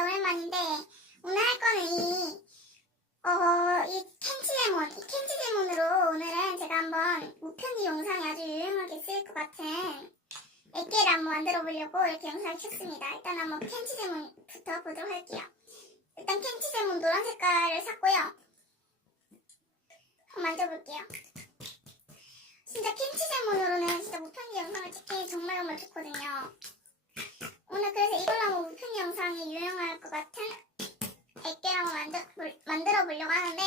진짜 오랜만인데 오늘 할 거는 이 캔치레몬, 이 캔치레몬으로 오늘은 제가 한번 무편지 영상이 아주 유용하게 쓰일 것 같은 액계를 한번 만들어 보려고 이렇게 영상을 켰습니다. 일단 한번 캔치레몬부터 보도록 할게요. 일단 캔치레몬 노란 색깔을 샀고요. 한번 만져볼게요. 진짜 캔치레몬으로는 진짜 무편지 영상을 찍기 정말 좋거든요. 오늘 그래서 이걸로 한번 무편지 영상이 유용할 것 같은 액계를 한번 만들어 보려고 하는데,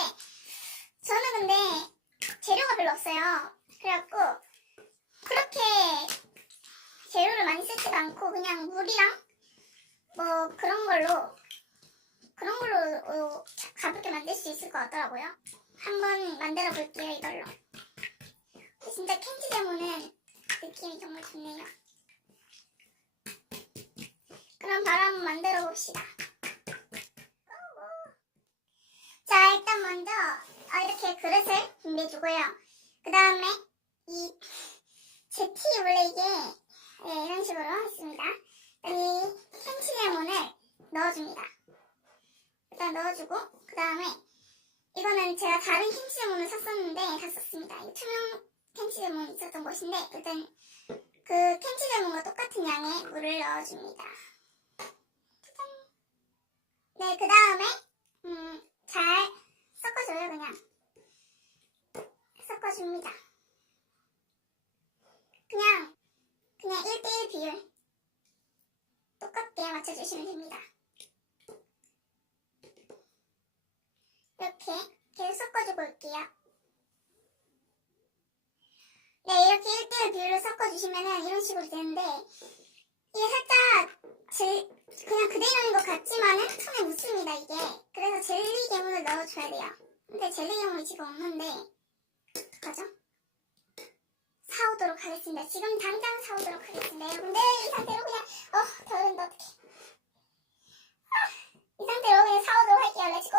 저는 근데 재료가 별로 없어요. 그래갖고 그렇게 재료를 많이 쓰지도 않고 그냥 물이랑 뭐 그런 걸로 가볍게 만들 수 있을 것 같더라고요. 한번 만들어 볼게요, 이걸로. 진짜 캔치레몬은 느낌이 정말 좋네요. 그럼 바로 한번 만들어 봅시다. 자, 일단 먼저 이렇게 그릇을 준비해주고요. 그 다음에 제 티 원래 이게 이런 식으로 했습니다. 이 캔치레몬을 넣어줍니다. 일단 넣어주고, 그 다음에 이거는 제가 다른 캔치레몬을 샀었는데 다 썼습니다. 이 투명 캔치레몬 있었던 곳인데, 일단 그 캔치레몬과 똑같은 양의 물을 넣어줍니다. 네, 그 다음에 잘 섞어줘요. 그냥 섞어줍니다. 그냥 1대1 비율 똑같게 맞춰주시면 됩니다. 이렇게 계속 섞어주고 올게요. 네, 이렇게 1대1 비율로 섞어주시면은 이런 식으로 되는데, 이게 살짝 그냥 그대로인 것 같지만은 손에 묻습니다, 이게. 그래서 젤리 괴물을 넣어줘야 돼요. 근데 젤리 괴물이 지금 없는데 어떡하죠? 사오도록 하겠습니다. 지금 당장 사오도록 하겠습니다. 여러분들, 이 상태로 그냥 더운데 어떡해. 이 상태로 그냥 사오도록 할게요. 렛츠고.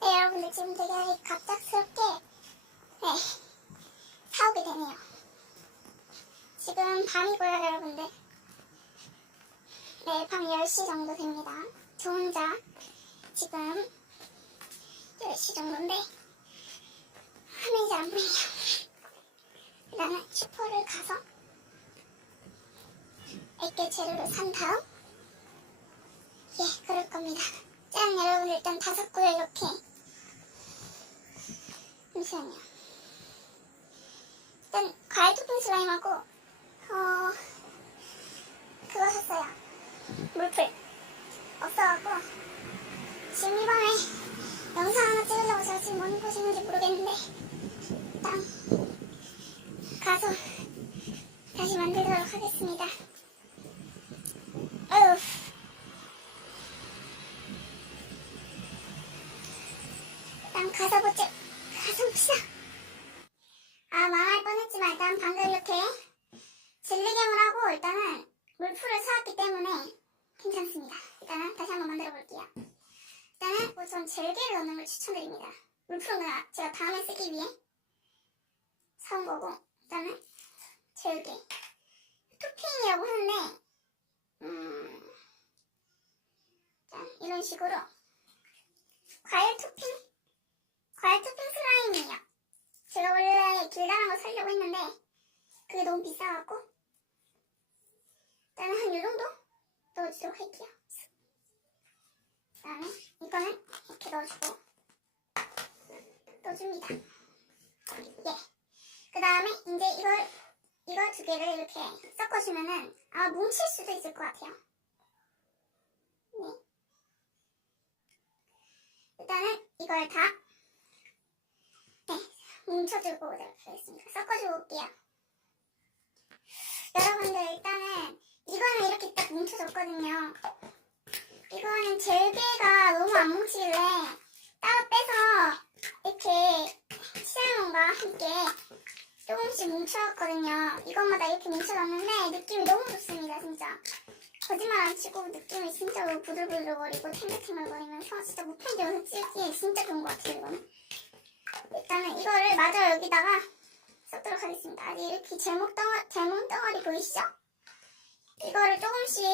네, 여러분들, 지금 되게 갑작스럽게 사오게 되네요. 지금 밤이고요, 여러분들. 네, 밤 10시 정도 됩니다. 저 혼자 지금 10시 정도인데 화면이 잘 안 보이네요. 일단은 슈퍼를 가서 액계 재료를 산 다음 그럴 겁니다. 짠, 여러분들, 일단 다 샀고요. 이렇게. 잠시만요. 일단 과일 토핑 슬라임하고 그거 샀어요. 물풀 없어갖고 지금 이번에 영상 하나 찍으려고 제가 지금 뭔 곳이는지 모르겠는데 일단 가서 다시 만들도록 하겠습니다. 일단 가서 봅시다. 망할 뻔했지만 일단 방금 이렇게 젤리괴물하고 일단은 물풀을 사왔기 때문에 괜찮습니다. 일단은 다시 한번 만들어 볼게요. 일단은 우선 젤게를 넣는 걸 추천드립니다. 물풀은 제가 다음에 쓰기 위해 사온 거고, 일단은 젤게 토핑이라고 하는데 일단 이런 식으로 과일 토핑 슬라임이에요. 제가 원래 길다란 거 사려고 했는데 그게 너무 비싸갖고 일단은 한 요정도 넣어주도록 할게요. 그 다음에 이거는 이렇게 넣어줍니다. 그 다음에 이제 이걸 두 개를 이렇게 섞어주면은 뭉칠 수도 있을 것 같아요. 네. 일단은 이걸 다 뭉쳐주고 오도록 하겠습니다. 섞어주고 올게요. 여러분들, 일단은 이거는 이렇게 딱 뭉쳐졌거든요. 이거는 젤게가 너무 안 뭉치길래 따로 빼서 이렇게 치아몬과 함께 조금씩 뭉쳐왔거든요. 이것마다 이렇게 뭉쳐놨는데 느낌이 너무 좋습니다. 진짜 거짓말 안 치고 느낌이 진짜 부들부들거리고 탱글탱글거리면서 진짜 무편지 영상 찍기에 진짜 좋은 것 같아요. 이거는 일단은 이거를 마저 여기다가 섞도록 하겠습니다. 아직 이렇게 제목 덩어리 보이시죠? 이거를 조금씩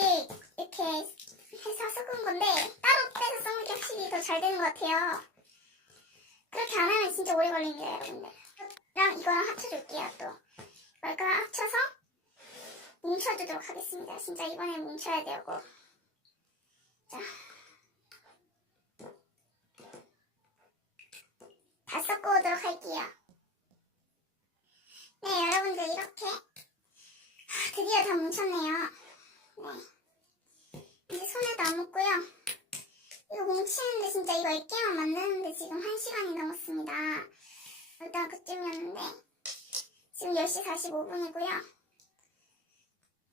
이렇게 해서 섞은 건데 따로 더 잘 되는 것 같아요. 그렇게 안 하면 진짜 오래 걸립니다, 여러분들. 이랑 이거랑 합쳐줄게요, 또. 이거랑 합쳐서 뭉쳐주도록 하겠습니다. 진짜 이번에 뭉쳐야 되고. 자. 다 섞어오도록 할게요. 네, 여러분들 이렇게 드디어 다 뭉쳤네요. 네. 이제 손에도 안 묻고요. 이거 뭉치는데 진짜 이거 10개만 만드는데 지금 1시간이 넘었습니다. 일단 그쯤이었는데 지금 10시 45분이고요.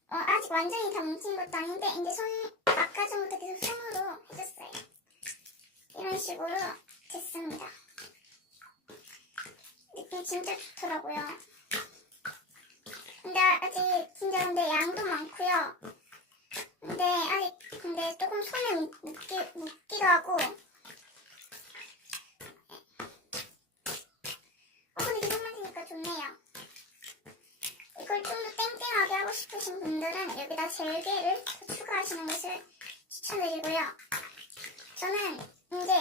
아직 완전히 다 뭉친 것도 아닌데 이제 아까 전부터 계속 손으로 해줬어요. 이런 식으로 됐습니다. 느낌 진짜 좋더라고요. 근데 아직 진짜 양도 많고요. 근데 조금 손에 묻기도 하고. 근데 계속 만지니까 좋네요. 이걸 좀 더 땡땡하게 하고 싶으신 분들은 여기다 젤게를 더 추가하시는 것을 추천드리고요. 저는 이제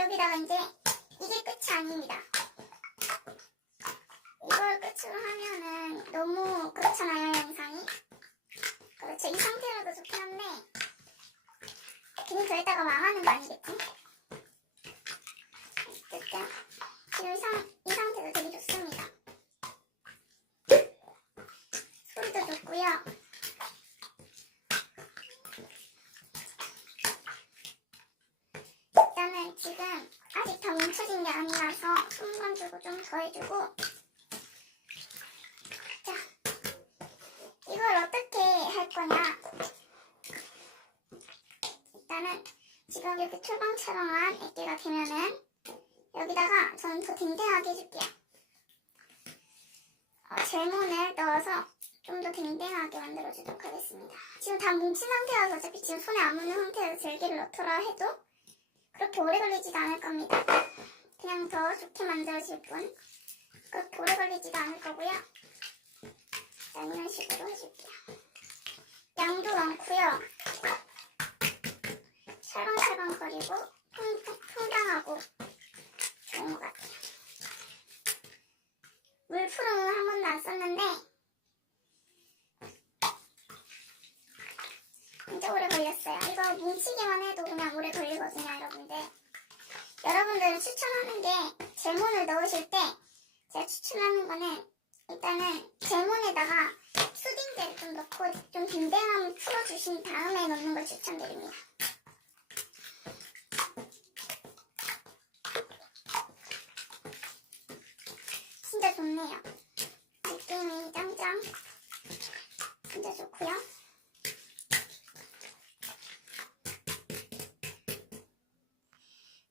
여기다가 이제 이게 끝이 아닙니다. 이걸 끝으로 하면은 너무 그렇잖아요, 영상이. 그렇죠. 이 상태로도 좋긴 한데 괜히 더 했다가 망하는 거 아니겠지? 어쨌든 지금 이 상태도 되게 좋습니다. 소리도 좋고요. 일단은 지금 아직 다 뭉쳐진 게 아니라서 손만 주고 좀 더 해주고. 자, 이걸 어떻게 할 거냐. 일단은 지금 이렇게 철방철방한 액기가 되면은 여기다가 저는 더 댕댕하게 해줄게요. 젤몬을 넣어서 좀 더 댕댕하게 만들어주도록 하겠습니다. 지금 다 뭉친 상태라서 어차피 지금 손에 안 묻는 상태에서 젤기를 넣더라 해도 그렇게 오래 걸리지도 않을 겁니다. 그냥 더 좋게 만들어질 뿐 그렇게 오래 걸리지도 않을 거고요. 자, 이런 식으로 해줄게요. 양도 많고요. 찰방찰방거리고 풍당하고 좋은 것 같아요. 물풀은 한 번도 안 썼는데 진짜 오래 걸렸어요. 이거 뭉치기만 해도 그냥 오래 걸리거든요, 여러분들. 여러분들 추천하는 게 젤몬을 넣으실 때 제가 추천하는 거는 일단은 젤몬에다가 푸딩제를 좀 넣고 좀 댕댕함 풀어주신 다음에 넣는 걸 추천드립니다. 진짜 좋네요. 느낌이 짱짱. 진짜 좋고요.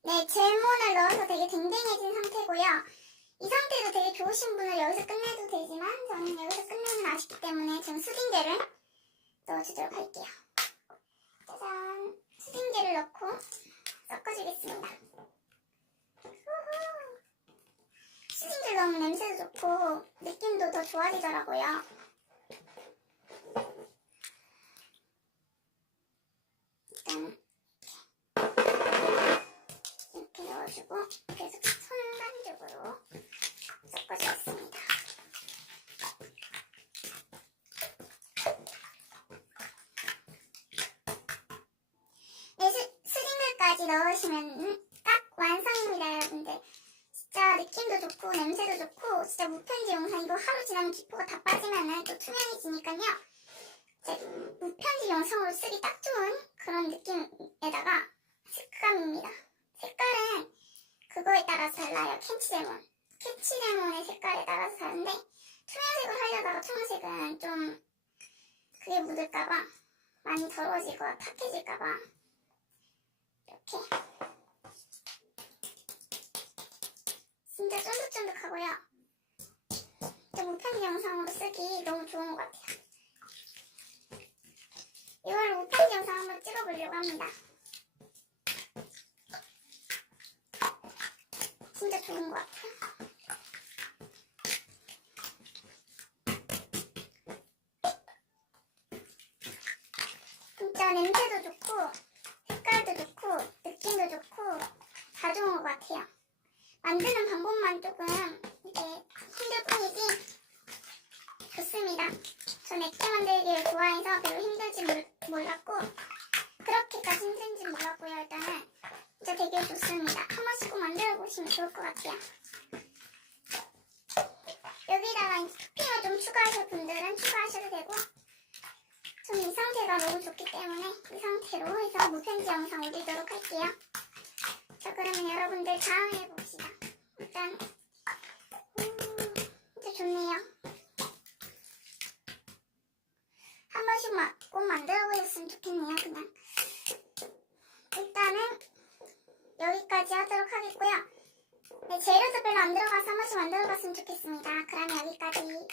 네, 젤몬을 넣어서 되게 댕댕해진 상태고요. 이 상태도 되게 좋으신 분은 여기서 끝내도 되지만 저는 여기서 끝내면 아쉽기 때문에 지금 수딩제를 넣어주도록 할게요. 짜잔! 수딩제를 넣고 섞어주겠습니다. 수딩제 넣으면 냄새도 좋고 느낌도 더 좋아지더라고요. 일단 이렇게 넣어주고 계속 손반죽으로 섞어주겠습니다. 네, 수딩물까지 넣으시면 딱 완성입니다, 여러분들. 진짜 느낌도 좋고 냄새도 좋고 진짜 무편지 영상 이거 하루 지나면 기포가 다 빠지면은 또 투명해지니까요. 무편지 영상으로 쓰기 딱 좋은 그런 느낌에다가 색감입니다. 색깔은 그거에 따라서 달라요. 캐치레몬의 색깔에 따라서 다른데 투명색을 하려다가 청색은 좀 그게 묻을까봐 많이 더러워지고 탁해질까봐 이렇게 진짜 쫀득쫀득하고요. 진짜 무편지 영상으로 쓰기 너무 좋은 것 같아요. 이걸로 무편지 영상 한번 찍어보려고 합니다. 진짜 좋은 것 같아요. 진짜 냄새도 좋고 색깔도 좋고 느낌도 만드는 방법만 조금 이렇게 힘들 뿐이지 좋습니다. 전 액체 만들기를 좋아해서 별로 힘들지 몰랐고 그렇게까지 힘든지 몰랐고요. 일단은 진짜 되게 좋습니다. 한 번씩 꼭 만들어 보시면 좋을 것 같아요. 여기다가 토핑을 좀 추가하실 분들은 추가하셔도 되고 저는 이 상태가 너무 좋기 때문에 이 상태로 해서 무편지 영상 올리도록 할게요. 자, 그러면 여러분들 다음에 봅시다. 일단 진짜 좋네요. 한 번씩 꼭 만들어 보셨으면 좋겠네요. 그냥 일단은 여기까지 하도록 하겠고요. 네, 재료도 별로 안 들어가서 한 번씩 만들어 봤으면 좋겠습니다. 그러면 여기까지.